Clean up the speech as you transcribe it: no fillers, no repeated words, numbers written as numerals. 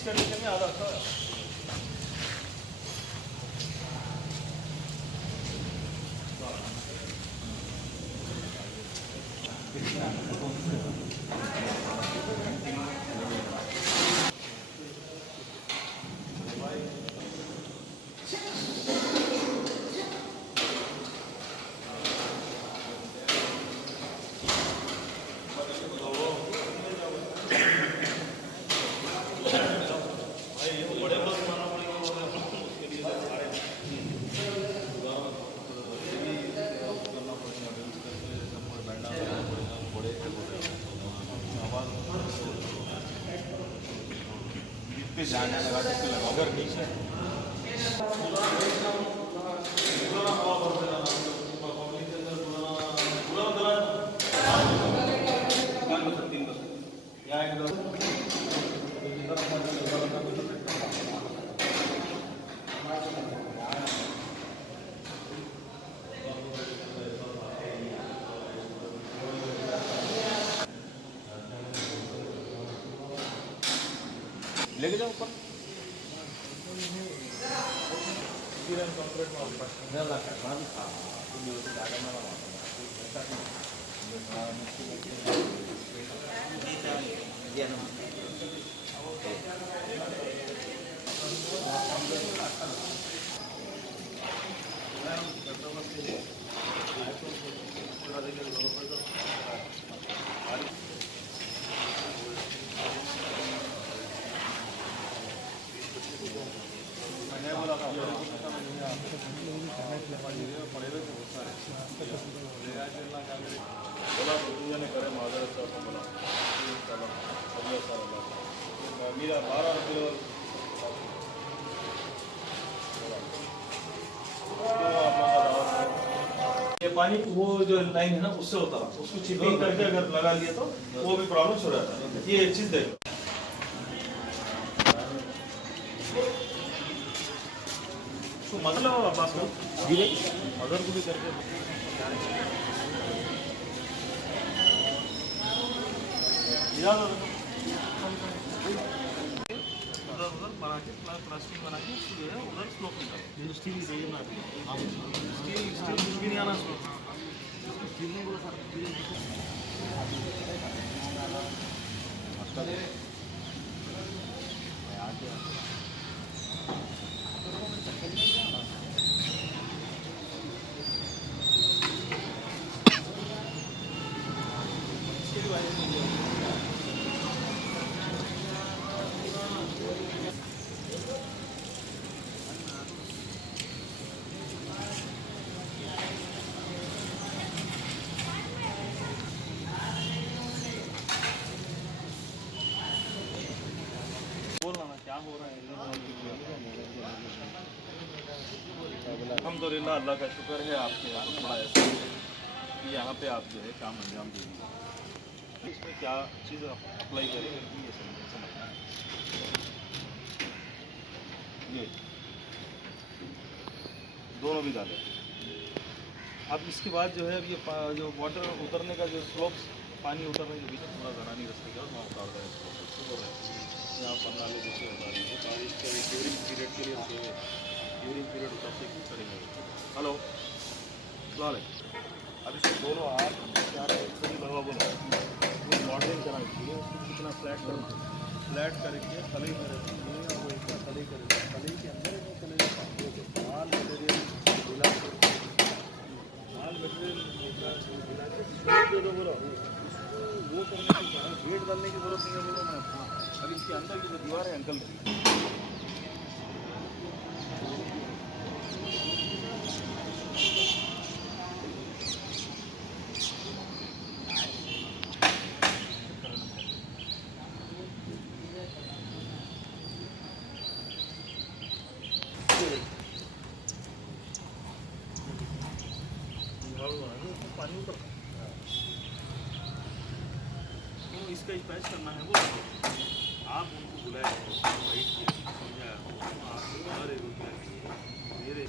इस कंडीशन में आधा था। जाने लगा अगर नीचे लेके जाओ ऊपर ये पानी वो जो लाइन है ना उससे होता है, उसको चिपिंग करके अगर लगा लिए तो वो भी प्रॉब्लम हो जाता है। ये एक चीज देखो तो मतलब बात करो मदर को भी करके उधर बना के प्लास्टिक बना के जो है उधर स्लोप में करो। स्टील चाहिए ना, स्टील कुछ भी नहीं आना स्लोप स्टील नहीं बोला सर। अल्हम्दुलिल्लाह, अल्लाह का शुक्र है आपके यहाँ तो बड़ा ऐसा है कि यहाँ पे आप जो है काम अंजाम देंगे। इसमें क्या चीज़ अप्लाई करेंगे ये समझना है। ये दोनों भी डालें। अब इसके बाद जो है अब ये जो वाटर उतरने का जो स्लोप्स पानी उतरने के बीच थोड़ा ज़रानी रस्ते का वहाँ उतार दें इसको। यहाँ पर नाले जैसे उतार दीजिए बारिश के ड्यूरिंग पीरियड के लिए ड्यूरिंग पीरियड उतरते क्यों करेंगे। हेलो सलाम। अब इसको दोनों हाथ चार लगा बोलो मॉडलिंग करा दीजिए। कितना फ्लैट करके कलई में रखिए और वो एक कलई करेंगे। कलई के अंदर माल मटेरियल मिला के बोलो वो करने की गेट डालने की जरूरत नहीं है बोलो मैं। अब इसके अंदर की जो दीवार है अंकल की पानी ऊपर इसका स्पैच करना है वो आप उनको बुलाए समझा अरे मेरे